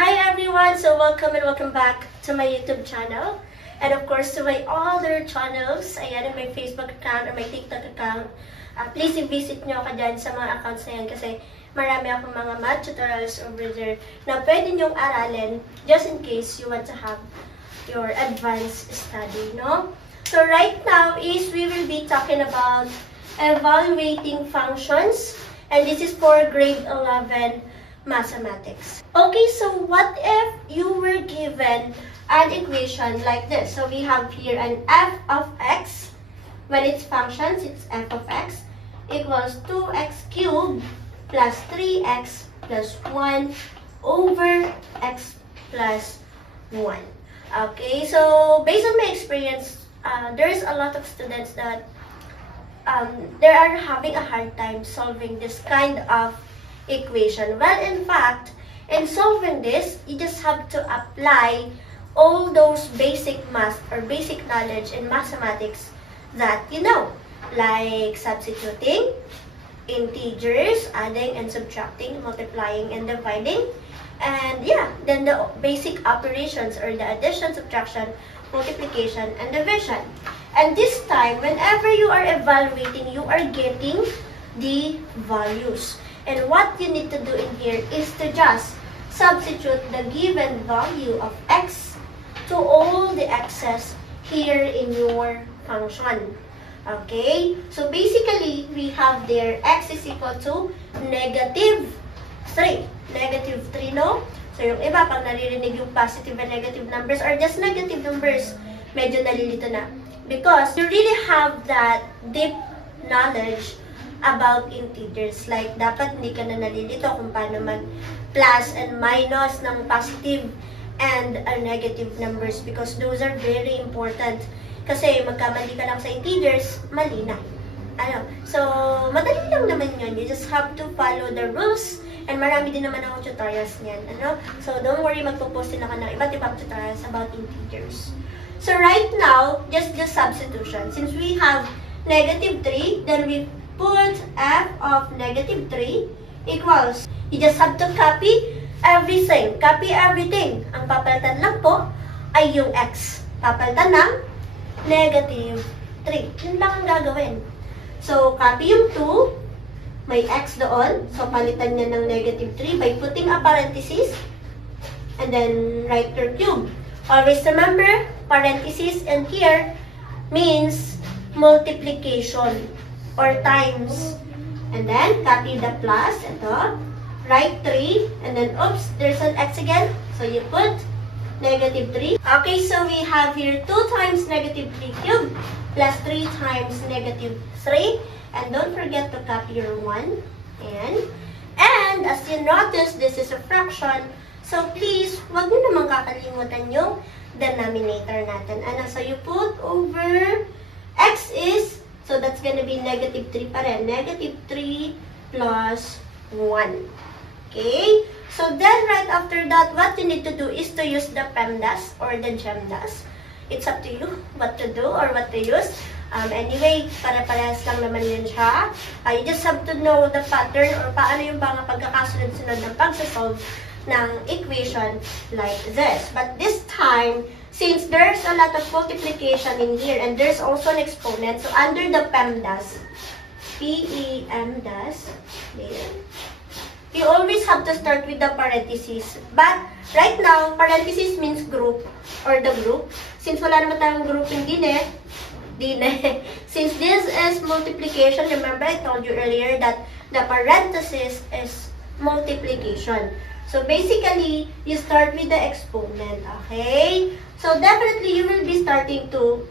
Hi everyone! So welcome and welcome back to my YouTube channel. And of course to my other channels. Ayan, my Facebook account or my TikTok account. Please i-visit nyo ako dyan sa mga accounts na yan kasi marami akong mga math tutorials over there na pwede nyong aralin just in case you want to have your advanced study, no? So right now is we will be talking about evaluating functions, and this is for grade 11 mathematics. Okay, so what if you were given an equation like this? So we have here an f of x. When it's functions, it's f of x equals 2x cubed plus 3x plus 1 over x plus 1. Okay, so based on my experience, there's a lot of students that they are having a hard time solving this kind of equation. Well, in fact, in solving this, you just have to apply all those basic math or basic knowledge in mathematics that you know, like substituting, integers, adding and subtracting, multiplying and dividing, and yeah, then the basic operations or the addition, subtraction, multiplication, and division. And this time, whenever you are evaluating, you are getting the values. And what you need to do in here is to just substitute the given value of x to all the x's here in your function. Okay? So basically, we have there x is equal to negative 3. Negative 3, no? So yung iba, pag naririnig yung positive and negative numbers or just negative numbers, medyo nalilito na. Because you really have that deep knowledge about integers. Like, dapat hindi ka na nalilito kung paano mag-plus and minus ng positive and negative numbers because those are very important. Kasi magkamali ka lang sa integers, mali na. Ano? So, madali lang naman yun. You just have to follow the rules and marami din naman ako tutorials niyan. Ano? So, don't worry, magpo-post din ako ng iba't ibang tutorials about integers. So, right now, just the substitution. Since we have negative 3, then we put f of negative 3 equals, you just have to copy everything. Copy everything. Ang papalitan lang po ay yung x. Papalitan ng negative 3. Yun lang ang gagawin. So, copy yung 2. May x doon. So, palitan niya ng negative 3 by putting a parenthesis and then write your cube. Always remember, parenthesis in here means multiplication or times. And then, copy the plus. Ito. Write 3. And then, oops, there's an x again. So, you put negative 3. Okay, so we have here 2 times negative 3 cubed plus 3 times negative 3. And don't forget to copy your 1. And as you notice, this is a fraction. So, please, huwag nyo naman kakalimutan yung denominator natin. Ano? So, you put over x is, so that's gonna be negative 3 pa rin. Negative 3 plus 1. Okay? So, then right after that, what you need to do is to use the PEMDAS or the GEMDAS. It's up to you what to do or what to use. Anyway, para-parehas lang naman yun siya. You just have to know the pattern or paano yung mga pagkakasunod-sunod ng pagsasolve ng equation like this. But this time, since there's a lot of multiplication in here and there's also an exponent, so under the PEMDAS, P-E-M-DAS, you always have to start with the parentheses. But right now, parentheses means group or the group. Since wala naman tayong grouping din eh. Since this is multiplication, remember I told you earlier that the parenthesis is multiplication. So basically, you start with the exponent, okay? So definitely, you will be starting to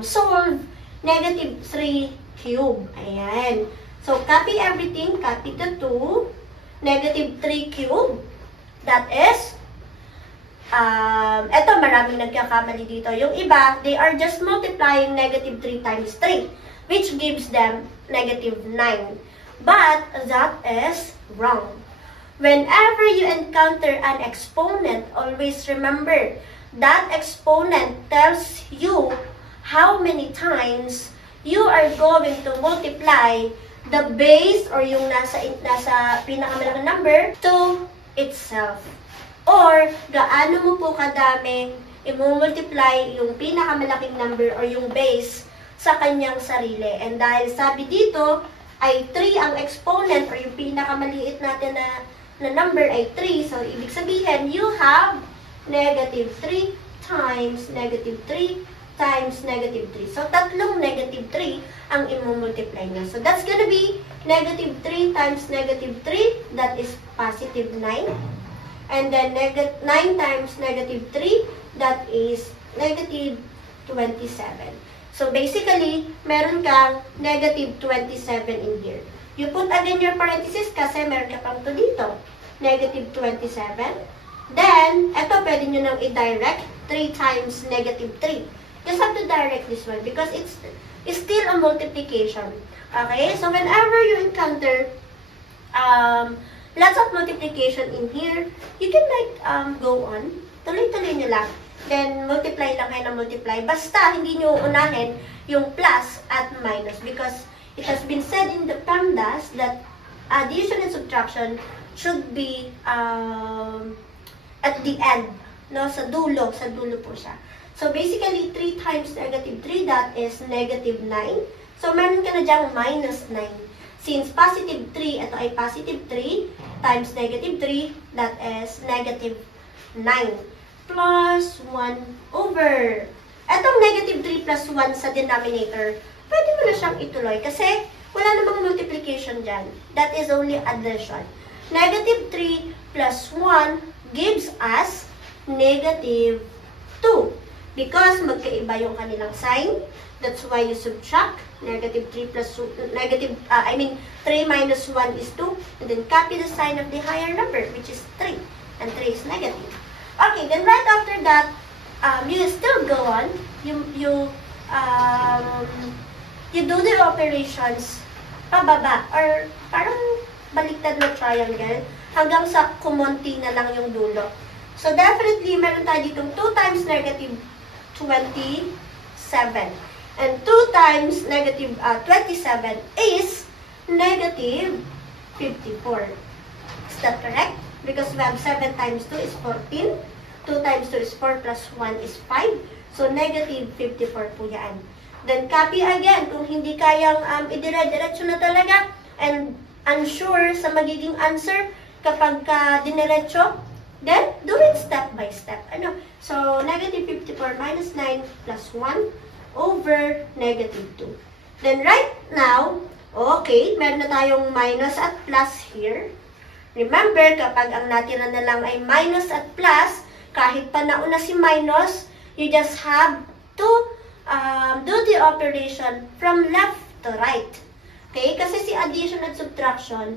solve negative 3 cubed. Ayan. So copy everything. Copy the 2. Negative 3 cubed. That is, eto maraming nagkakamali dito. Yung iba, they are just multiplying negative 3 times 3, which gives them negative 9. But that is wrong. Whenever you encounter an exponent, always remember that exponent tells you how many times you are going to multiply the base or yung nasa pinakamalaking number to itself. or gaano mo po kadaming i-multiply yung pinakamalaking number or yung base sa kanyang sarili. And dahil sabi dito ay 3 ang exponent or yung pinakamaliit natin na number ay 3. So, ibig sabihin, you have negative 3 times negative 3 times negative 3. So, tatlong negative 3 ang i-multiply nyo. So, that's gonna be negative 3 times negative 3. That is positive 9. And then, 9 times negative 3. That is negative 27. So, basically, meron kang negative 27 in here. You put again your parenthesis kasi meron ka pang 2 dito. Negative 27. Then, eto pwede nyo nang i-direct 3 times negative 3. Just have to direct this one because it's still a multiplication. Okay? So, whenever you encounter lots of multiplication in here, you can like go on. Tuloy-tuloy nyo lang. Then, multiply lang kayo ng multiply. Basta, hindi nyo unahin yung plus at minus because it has been said in the PEMDAS that addition and subtraction should be at the end. No? Sa dulo po siya. So, basically, 3 times negative 3, that is negative 9. So, meron ka na dyang minus 9. Since positive 3, ito ay positive 3 times negative 3, that is negative 9. Plus 1 over. Etong negative 3 plus 1 sa denominator, pwede mo na siyang ituloy kasi wala namang multiplication dyan. That is only addition. Negative 3 plus 1 gives us negative 2. Because magkaiba yung kanilang sign, that's why you subtract. Negative 3 plus 3 minus 1 is 2. And then copy the sign of the higher number, which is 3. And 3 is negative. Okay, then right after that, you still go on. You do the operations pababa or parang baliktad na triangle hanggang sa kumonti na lang yung dulo. So definitely, meron tayo ditong 2 times negative 27. And 2 times negative 27 is negative 54. Is that correct? Because we have 7 times 2 is 14. 2 times 2 is 4 plus 1 is 5. So, negative 54 po yan. Then, copy again. Kung hindi kayang idire-diretso na talaga and unsure sa magiging answer kapag diniretso, then, do it step by step. So, negative 54 minus 9 plus 1 over negative 2. Then, right now, okay, meron na tayong minus at plus here. Remember, kapag ang natira na lang ay minus at plus, kahit pa nauna si minus, you just have to do the operation from left to right. Okay? Kasi si addition at subtraction,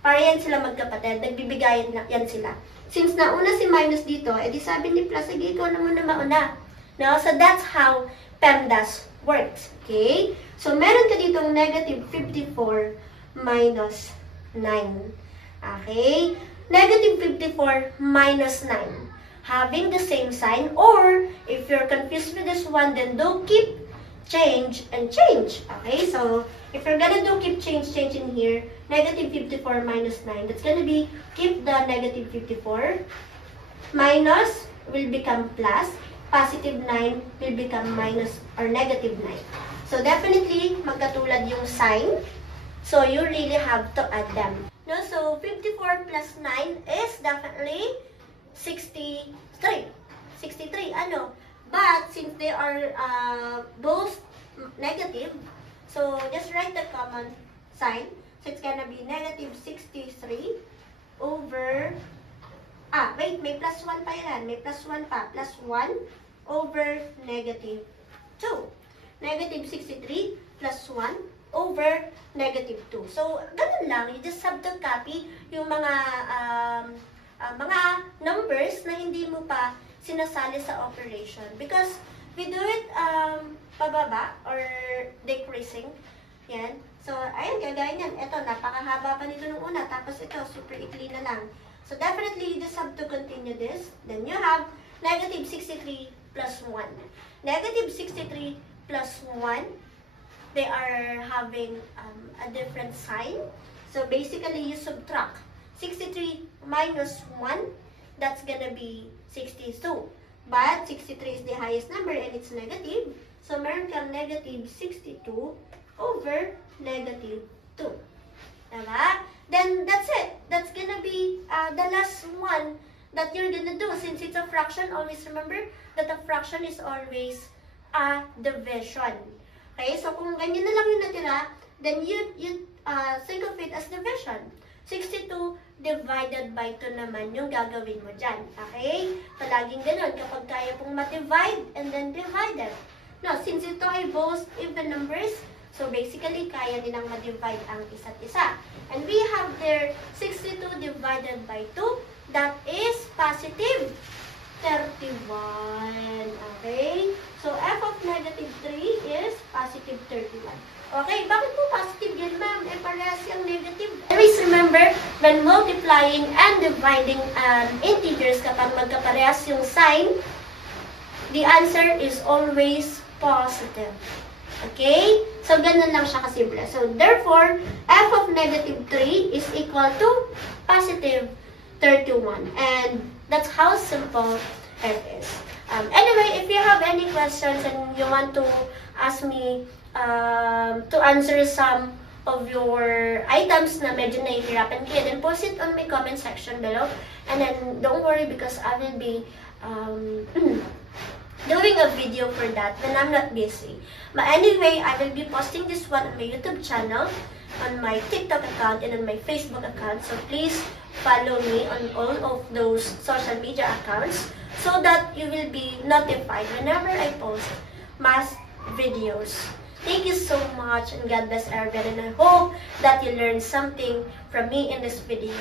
para yan sila magkapatid, nagbibigayan yan sila. Since nauna si minus dito, edi sabi ni plus, sige, ikaw na muna mauna. No? So that's how PEMDAS works. Okay? So meron ka ditong negative 54 minus 9. Okay? Negative 54 minus 9. Having the same sign, or if you're confused with this one, then do keep, change, and change. Okay? So, if you're gonna do keep, change in here, negative 54 minus 9, that's gonna be keep the negative 54. Minus will become plus. Positive 9 will become minus or negative 9. So, definitely, magkatulad yung sign. So, you really have to add them. No, so 54 plus 9 is definitely 63. 63, But since they are both negative, so just write the common sign. So it's gonna be negative 63 over, wait, may plus 1 pa yan. May plus 1 pa. Plus 1 over negative 2. Negative 63 plus 1 over negative 2. So, ganun lang. You just have to copy yung mga numbers na hindi mo pa sinasali sa operation. Because we do it pababa or decreasing. Yan. So, ayun, gagawin yan. Ito, napakahaba pa nito nung una. Tapos ito, super ikli na lang. So, definitely, you just have to continue this. Then, you have negative 63 plus 1. Negative 63 plus 1. They are having a different sign. So basically, you subtract 63 minus 1. that's gonna be 62. But 63 is the highest number and it's negative. So meron kang negative 62 over negative 2. Diba? Then that's it. That's gonna be the last one that you're gonna do. Since it's a fraction, always remember that a fraction is always a division. Okay? So kung ganyan na lang yung natira, then you think of it as division. 62 divided by 2 naman yung gagawin mo dyan. Okay? Palaging ganun. Kapag kaya pong ma-divide and then divided. Now, since ito ay both even numbers, so basically, kaya nilang ma-divide ang isa't isa. And we have there 62 divided by 2. That is positive 31. Okay? So, f of negative 3 is positive 31. Okay, bakit po positive yan, ma'am? Eh, parehas yung negative. Always remember, when multiplying and dividing integers, kapag magkaparehas yung sign, the answer is always positive. Okay? So, ganun lang siya kasimple. So, therefore, f of negative 3 is equal to positive 31. And that's how simple it is. Anyway, if you have any questions and you want to ask me to answer some of your items na medyo nahihirapan kayo, then post it on my comment section below. And then, don't worry because I will be doing a video for that when I'm not busy. But anyway, I will be posting this one on my YouTube channel, on my TikTok account, and on my Facebook account. So please follow me on all of those social media accounts so that you will be notified whenever I post math videos. Thank you so much and God bless everyone, and I hope that you learned something from me in this video.